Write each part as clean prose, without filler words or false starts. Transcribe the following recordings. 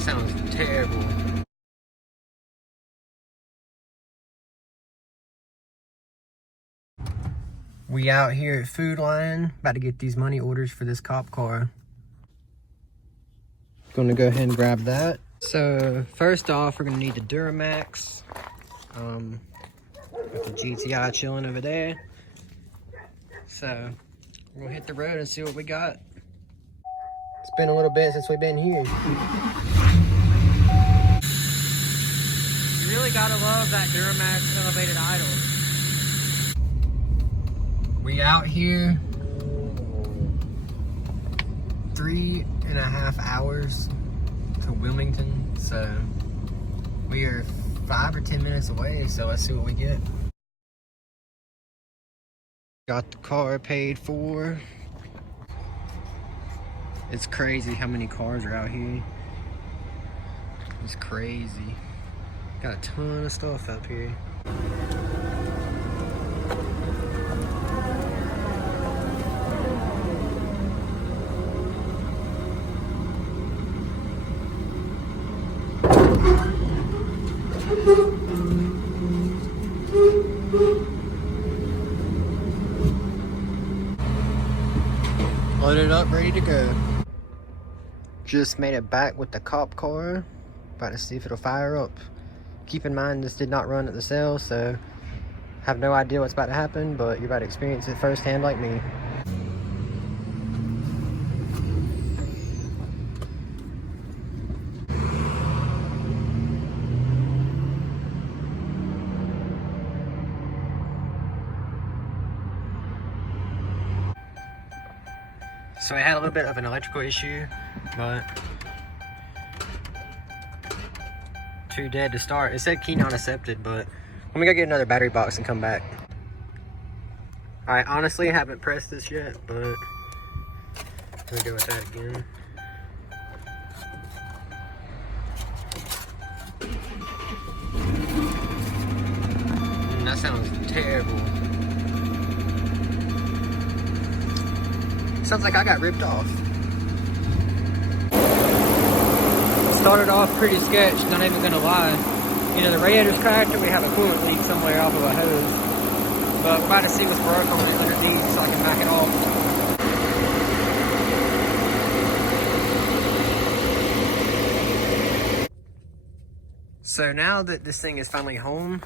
That sounds terrible. We out here at Food Lion, about to get these money orders for this cop car. Gonna go ahead and grab that. So first off, we're gonna need the Duramax. With the GTI chilling over there. So we're gonna hit the road and see what we got. It's been a little bit since we've been here. You really gotta love that Duramax elevated idle. We out here 3.5 hours to Wilmington, so we are 5 or 10 minutes away, so let's see what we get. Got the car paid for. It's crazy how many cars are out here. It's crazy. Got a ton of stuff up here. Loaded up, ready to go. Just made it back with the cop car. About to see if it'll fire up. Keep in mind this did not run at the sale, so have no idea what's about to happen, but you're about to experience it firsthand like me. So I had a little bit of an electrical issue, but too dead to start. It said key not accepted, but let me go get another battery box and come back. I honestly haven't pressed this yet, but let me go with that again. That sounds terrible. Sounds like I got ripped off. Started off pretty sketch, not even gonna lie. Either the radiator's cracked or we have a coolant leak somewhere off of a hose. But we're about to see what's broke on it underneath so I can back it off. So now that this thing is finally home,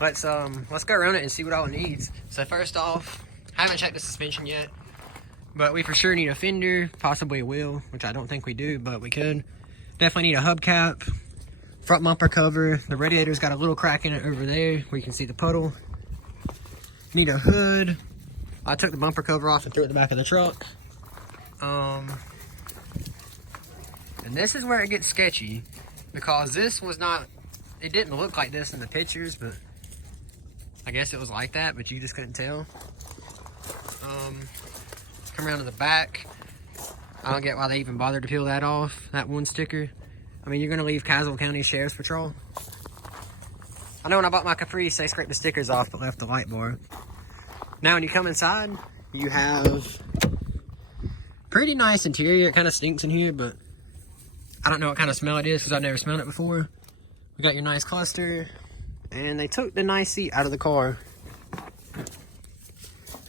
let's go around it and see what all it needs. So first off, I haven't checked the suspension yet. But we for sure need a fender, possibly a wheel, which I don't think we do, but we could. Definitely need a hubcap, front bumper cover. The radiator's got a little crack in it over there where you can see the puddle. Need a hood. I took the bumper cover off and threw it in the back of the truck. And this is where it gets sketchy, because this was not, it didn't look like this in the pictures, but I guess it was like that, but you just couldn't tell. Come around to the back. I don't get why they even bothered to peel that off, that one sticker. I mean, you're gonna leave Caswell County Sheriff's Patrol. I know when I bought my Caprice, they scraped the stickers off but left the light bar. Now when you come inside, you have pretty nice interior. It kind of stinks in here, but I don't know what kind of smell it is because I've never smelled it before. We got your nice cluster, and they took the nice seat out of the car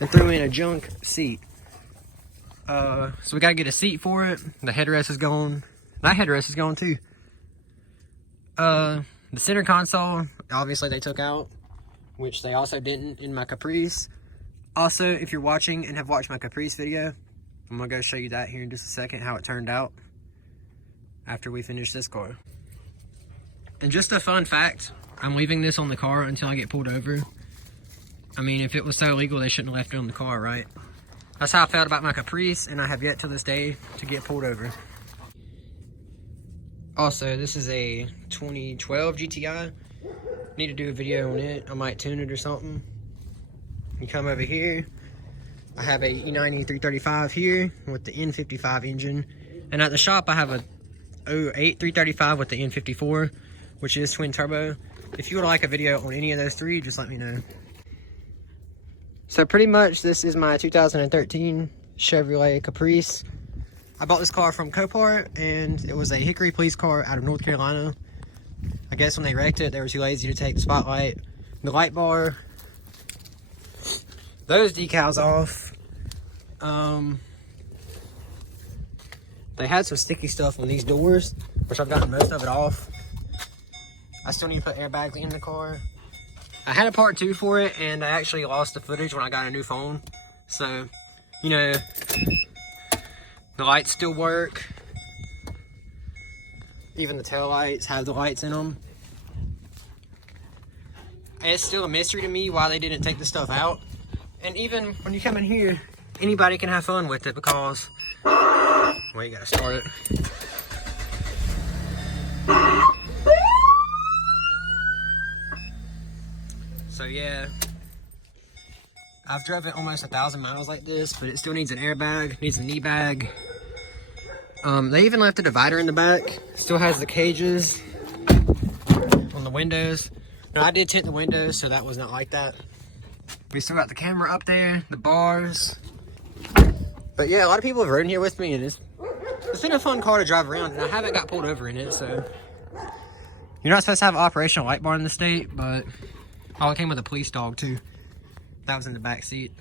and threw in a junk seat. So we gotta get a seat for it. The headrest is gone. That headrest is gone too. The center console, obviously they took out, which they also didn't in my Caprice. Also, if you're watching and have watched my Caprice video, I'm gonna go show you that here in just a second, how it turned out after we finish this car. And just a fun fact, I'm leaving this on the car until I get pulled over. I mean, if it was so illegal, they shouldn't have left it on the car, right? That's how I felt about my Caprice, and I have yet to this day to get pulled over. Also, this is a 2012 GTI. Need to do a video on it. I might tune it or something. You come over here. I have a E90 335 here with the N55 engine. And at the shop, I have a 08 335 with the N54, which is twin turbo. If you would like a video on any of those three, just let me know. So pretty much this is my 2013 Chevrolet Caprice. I bought this car from Copart, and it was a Hickory police car out of North Carolina. I guess when they wrecked it, they were too lazy to take the spotlight, the light bar, those decals off. They had some sticky stuff on these doors, which I've gotten most of it off. I still need to put airbags in the car. I had a part 2 for it, and I actually lost the footage when I got a new phone. So, you know, the lights still work. Even the tail lights have the lights in them. It's still a mystery to me why they didn't take the stuff out. And even when you come in here, anybody can have fun with it because, well, you gotta start it. So yeah, I've driven almost 1,000 miles like this, but it still needs an airbag, needs a knee bag. They even left a divider in the back. Still has the cages on the windows. Now, I did tint the windows, so that was not like that. We still got the camera up there, the bars. But yeah, a lot of people have ridden here with me, and it's been a fun car to drive around, and I haven't got pulled over in it, so. You're not supposed to have an operational light bar in the state, but oh, it came with a police dog too. That was in the back seat.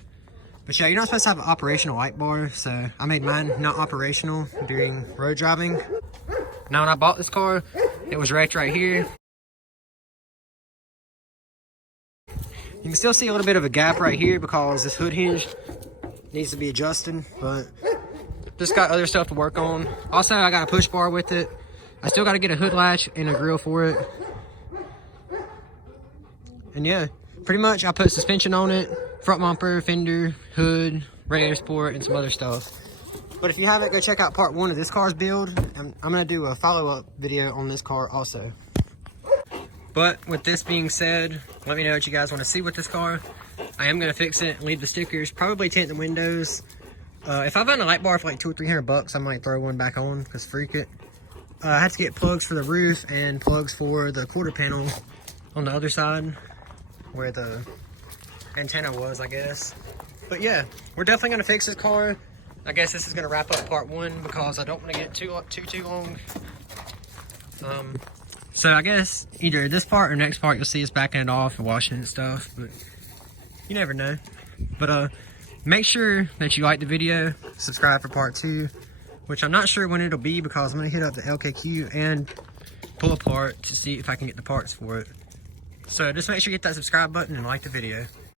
But yeah, you're not supposed to have an operational light bar, so I made mine not operational during road driving. Now when I bought this car, it was wrecked right here. You can still see a little bit of a gap right here because this hood hinge needs to be adjusted, but just got other stuff to work on. Also, I got a push bar with it. I still got to get a hood latch and a grill for it. And yeah, pretty much I put suspension on it, front bumper, fender, hood, radiator sport, and some other stuff. But if you haven't, go check out part 1 of this car's build. I'm going to do a follow-up video on this car also. But with this being said, let me know what you guys want to see with this car. I am going to fix it, leave the stickers, probably tint the windows. If I find a light bar for like $200 or $300, I might throw one back on, because freak it. I had to get plugs for the roof and plugs for the quarter panel on the other side, where the antenna was, I guess. But yeah, we're definitely going to fix this car. I guess this is going to wrap up part 1 because I don't want to get too long. So I guess either this part or next part you'll see us backing it off and washing it and stuff, but you never know. But make sure that you like the video, subscribe for part 2, which I'm not sure when it'll be because I'm going to hit up the LKQ and pull apart to see if I can get the parts for it. So just make sure you hit that subscribe button and like the video.